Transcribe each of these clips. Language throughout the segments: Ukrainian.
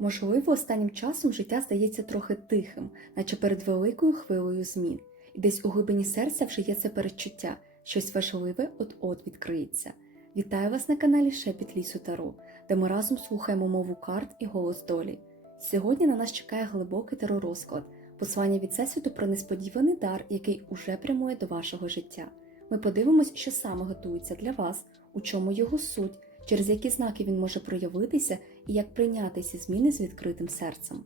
Можливо, останнім часом життя здається трохи тихим, наче перед великою хвилею змін, і десь у глибині серця вже є це передчуття, щось важливе от-от відкриється. Вітаю вас на каналі Шепіт Лісу Таро, де ми разом слухаємо мову карт і голос долі. Сьогодні на нас чекає глибокий теророзклад, послання від Всесвіту про несподіваний дар, який уже прямує до вашого життя. Ми подивимось, що саме готується для вас, у чому його суть, через які знаки він може проявитися і як прийняти ці зміни з відкритим серцем.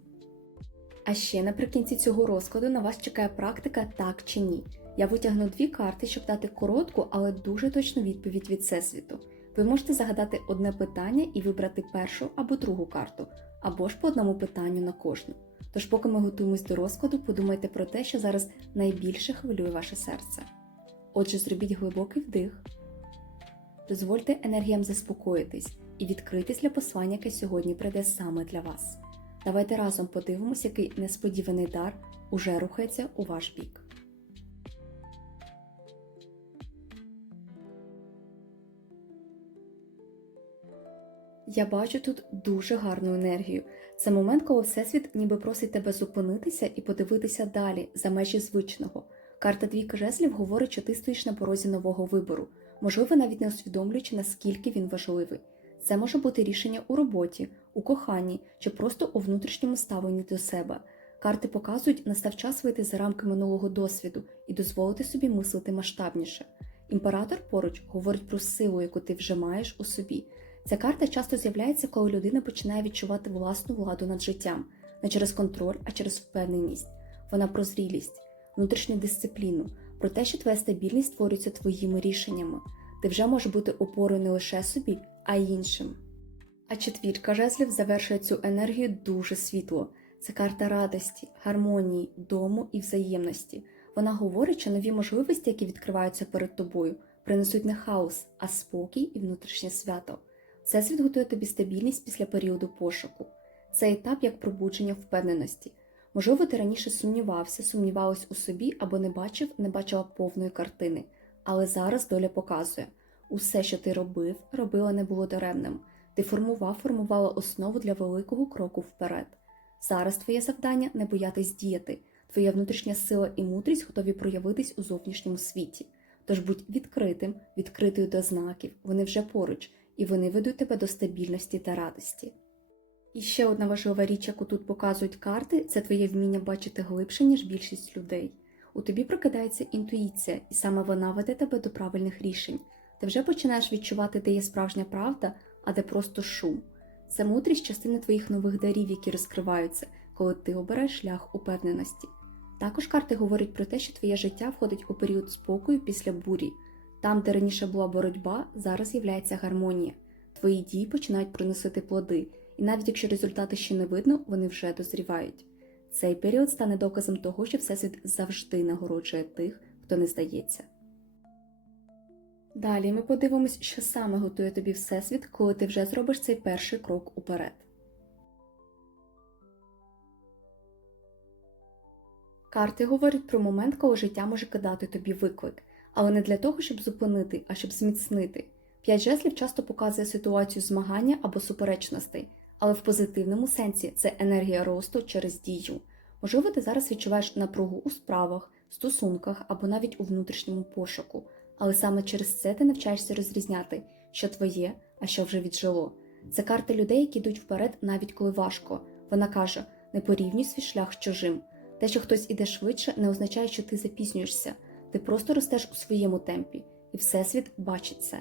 А ще наприкінці цього розкладу на вас чекає практика так чи ні. Я витягну дві карти, щоб дати коротку, але дуже точну відповідь від Всесвіту. Ви можете загадати одне питання і вибрати першу або другу карту, або ж по одному питанню на кожну. Тож, поки ми готуємось до розкладу, подумайте про те, що зараз найбільше хвилює ваше серце. Отже, зробіть глибокий вдих, дозвольте енергіям заспокоїтись і відкритись для послання, яке сьогодні прийде саме для вас. Давайте разом подивимось, який несподіваний дар уже рухається у ваш бік. Я бачу тут дуже гарну енергію. Це момент, коли Всесвіт ніби просить тебе зупинитися і подивитися далі, за межі звичного. Карта двійка жезлів говорить, що ти стоїш на порозі нового вибору, можливо, навіть не усвідомлюючи, наскільки він важливий. Це може бути рішення у роботі, у коханні чи просто у внутрішньому ставленні до себе. Карти показують, настав час вийти за рамки минулого досвіду і дозволити собі мислити масштабніше. Імператор поруч говорить про силу, яку ти вже маєш у собі. Ця карта часто з'являється, коли людина починає відчувати власну владу над життям, не через контроль, а через впевненість. Вона про зрілість, внутрішню дисципліну, про те, що твоя стабільність створюється твоїми рішеннями. Ти вже можеш бути опорою не лише собі, а й іншим. А четвірка жезлів завершує цю енергію дуже світло. Це карта радості, гармонії, дому і взаємності. Вона говорить, що нові можливості, які відкриваються перед тобою, принесуть не хаос, а спокій і внутрішнє свято. Всесвіт готує тобі стабільність після періоду пошуку. Це етап як пробудження впевненості. Можливо, ти раніше сумнівався, сумнівалась у собі або не бачив, не бачила повної картини. Але зараз доля показує усе, що ти робив, робила не було даремним. Ти формував, формувала основу для великого кроку вперед. Зараз твоє завдання не боятись діяти, твоя внутрішня сила і мудрість готові проявитись у зовнішньому світі. Тож будь відкритим, відкритою до знаків, вони вже поруч, і вони ведуть тебе до стабільності та радості. І ще одна важлива річ, яку тут показують карти, це твоє вміння бачити глибше, ніж більшість людей. У тобі прокидається інтуїція, і саме вона веде тебе до правильних рішень. Ти вже починаєш відчувати, де є справжня правда, а де просто шум. Це мудрість частини твоїх нових дарів, які розкриваються, коли ти обираєш шлях упевненості. Також карти говорять про те, що твоє життя входить у період спокою після бурі. Там, де раніше була боротьба, зараз з'являється гармонія. Твої дії починають приносити плоди, і навіть якщо результати ще не видно, вони вже дозрівають. Цей період стане доказом того, що Всесвіт завжди нагороджує тих, хто не здається. Далі ми подивимось, що саме готує тобі Всесвіт, коли ти вже зробиш цей перший крок уперед. Карти говорять про момент, коли життя може кидати тобі виклик, але не для того, щоб зупинити, а щоб зміцнити. П'ять жезлів часто показує ситуацію змагання або суперечностей, але в позитивному сенсі це енергія росту через дію. Можливо, ти зараз відчуваєш напругу у справах, стосунках або навіть у внутрішньому пошуку, але саме через це ти навчаєшся розрізняти, що твоє, а що вже віджило. Це карта людей, які йдуть вперед, навіть коли важко. Вона каже: не порівнюй свій шлях з чужим. Те, що хтось іде швидше, не означає, що ти запізнюєшся. Ти просто ростеш у своєму темпі, і Всесвіт бачить це.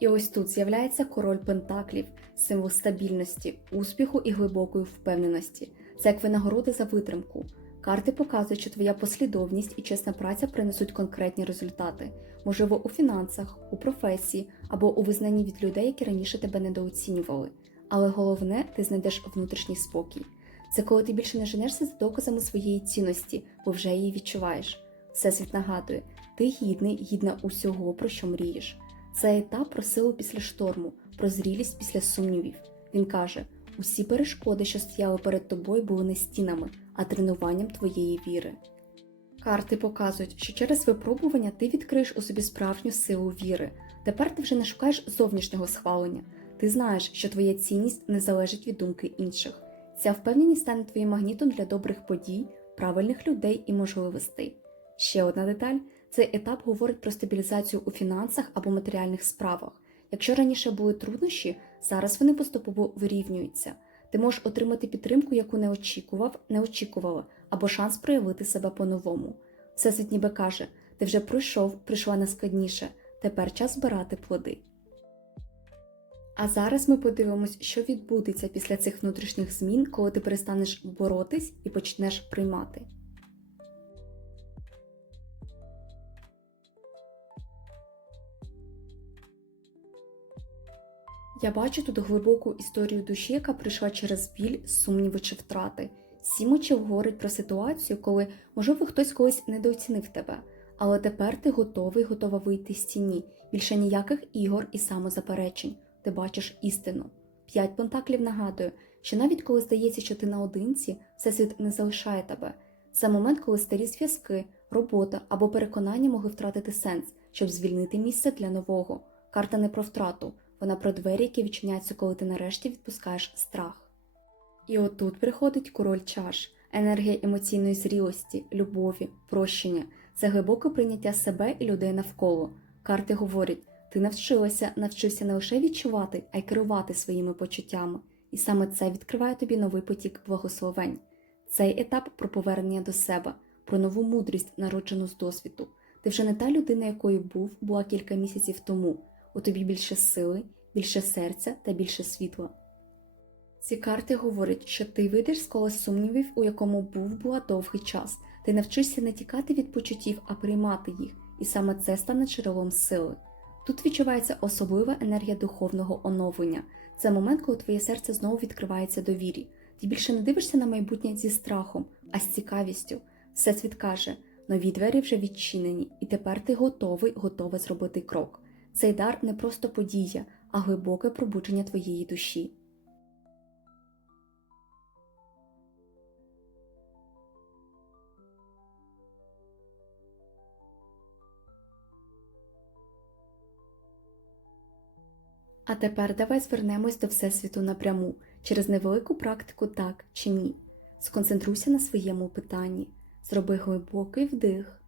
І ось тут з'являється король Пентаклів, символ стабільності, успіху і глибокої впевненості. Це як винагорода за витримку. Карти показують, що твоя послідовність і чесна праця принесуть конкретні результати, можливо, у фінансах, у професії або у визнанні від людей, які раніше тебе недооцінювали. Але головне, ти знайдеш внутрішній спокій. Це коли ти більше не женешся за доказами своєї цінності, бо вже її відчуваєш. Всесвіт нагадує, ти гідний, гідна усього, про що мрієш. Це етап про силу після шторму, про зрілість після сумнівів. Він каже: усі перешкоди, що стояли перед тобою, були не стінами, а тренуванням твоєї віри. Карти показують, що через випробування ти відкриєш у собі справжню силу віри. Тепер ти вже не шукаєш зовнішнього схвалення. Ти знаєш, що твоя цінність не залежить від думки інших. Ця впевненість стане твоїм магнітом для добрих подій, правильних людей і можливостей. Ще одна деталь: цей етап говорить про стабілізацію у фінансах або матеріальних справах. Якщо раніше були труднощі, зараз вони поступово вирівнюються. Ти можеш отримати підтримку, яку не очікував, не очікувала, або шанс проявити себе по-новому. Всесвіт ніби каже: ти вже пройшов, прийшла найскладніше, тепер час збирати плоди. А зараз ми подивимось, що відбудеться після цих внутрішніх змін, коли ти перестанеш боротись і почнеш приймати. Я бачу тут глибоку історію душі, яка прийшла через біль, сумніви чи втрати. Сімочів говорить про ситуацію, коли, можливо, хтось колись недооцінив тебе, але тепер ти готовий, готова вийти з тіні. Більше ніяких ігор і самозаперечень. Ти бачиш істину. П'ять пентаклів нагадує, що навіть коли здається, що ти наодинці, всесвіт не залишає тебе. Це момент, коли старі зв'язки, робота або переконання могли втратити сенс, щоб звільнити місце для нового. Карта не про втрату, вона про двері, які відчиняються, коли ти нарешті відпускаєш страх. І отут приходить король чаш, енергія емоційної зрілості, любові, прощення, це глибоке прийняття себе і людей навколо. Карти говорять, ти навчилася, навчився не лише відчувати, а й керувати своїми почуттями, і саме це відкриває тобі новий потік благословень. Цей етап про повернення до себе, про нову мудрість, народжену з досвіду. Ти вже не та людина, якою був, була кілька місяців тому. У тобі більше сили, більше серця та більше світла. Ці карти говорять, що ти вийдеш з кола сумнівів, у якому був була довгий час. Ти навчишся не тікати від почуттів, а приймати їх, і саме це стане джерелом сили. Тут відчувається особлива енергія духовного оновлення. Це момент, коли твоє серце знову відкривається довірі. Ти більше не дивишся на майбутнє зі страхом, а з цікавістю. Всесвіт каже, нові двері вже відчинені, і тепер ти готовий, готовий зробити крок. Цей дар не просто подія, а глибоке пробудження твоєї душі. А тепер давай звернемось до Всесвіту напряму через невелику практику так чи ні. Сконцентруйся на своєму питанні, зроби глибокий вдих.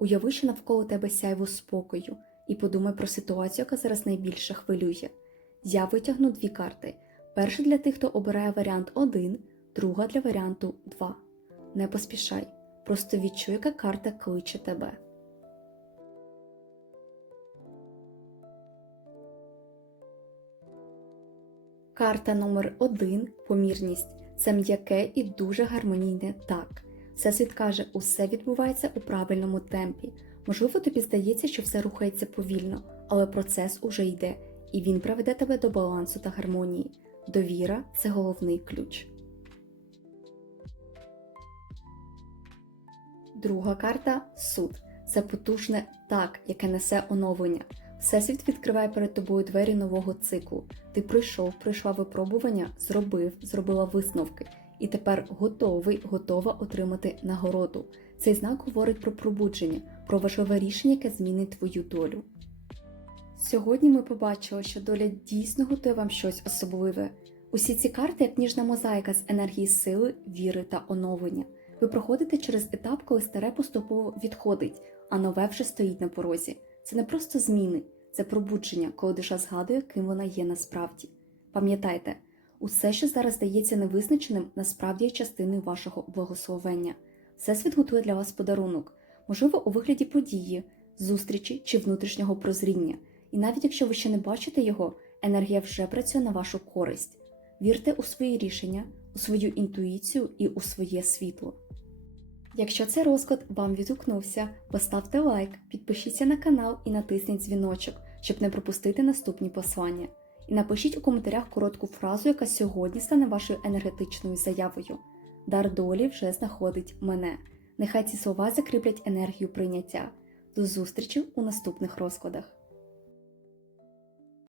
Уяви, що навколо тебе сяйво спокою, і подумай про ситуацію, яка зараз найбільше хвилює. Я витягну дві карти. Перша для тих, хто обирає варіант 1, друга для варіанту 2. Не поспішай, просто відчуй, яка карта кличе тебе. Карта номер 1 помірність. Це м'яке і дуже гармонійне так. Всесвіт каже, усе відбувається у правильному темпі. Можливо, тобі здається, що все рухається повільно, але процес уже йде, і він приведе тебе до балансу та гармонії. Довіра це головний ключ. Друга карта суд. Це потужне так, яке несе оновлення. Всесвіт відкриває перед тобою двері нового циклу. Ти пройшов, пройшла випробування, зробив, зробила висновки, і тепер готовий, готова отримати нагороду. Цей знак говорить про пробудження, про важливе рішення, яке змінить твою долю. Сьогодні ми побачили, що доля дійсно готує вам щось особливе. Усі ці карти, як ніжна мозаїка з енергії сили, віри та оновлення. Ви проходите через етап, коли старе поступово відходить, а нове вже стоїть на порозі. Це не просто зміни, це пробудження, коли душа згадує, ким вона є насправді. Пам'ятайте, усе, що зараз здається невизначеним, насправді є частиною вашого благословення. Всесвіт готує для вас подарунок, можливо, у вигляді події, зустрічі чи внутрішнього прозріння. І навіть якщо ви ще не бачите його, енергія вже працює на вашу користь. Вірте у свої рішення, у свою інтуїцію і у своє світло. Якщо цей розклад вам відгукнувся, поставте лайк, підпишіться на канал і натисніть дзвіночок, щоб не пропустити наступні послання. І напишіть у коментарях коротку фразу, яка сьогодні стане вашою енергетичною заявою. Дар долі вже знаходить мене. Нехай ці слова закріплять енергію прийняття. До зустрічі у наступних розкладах.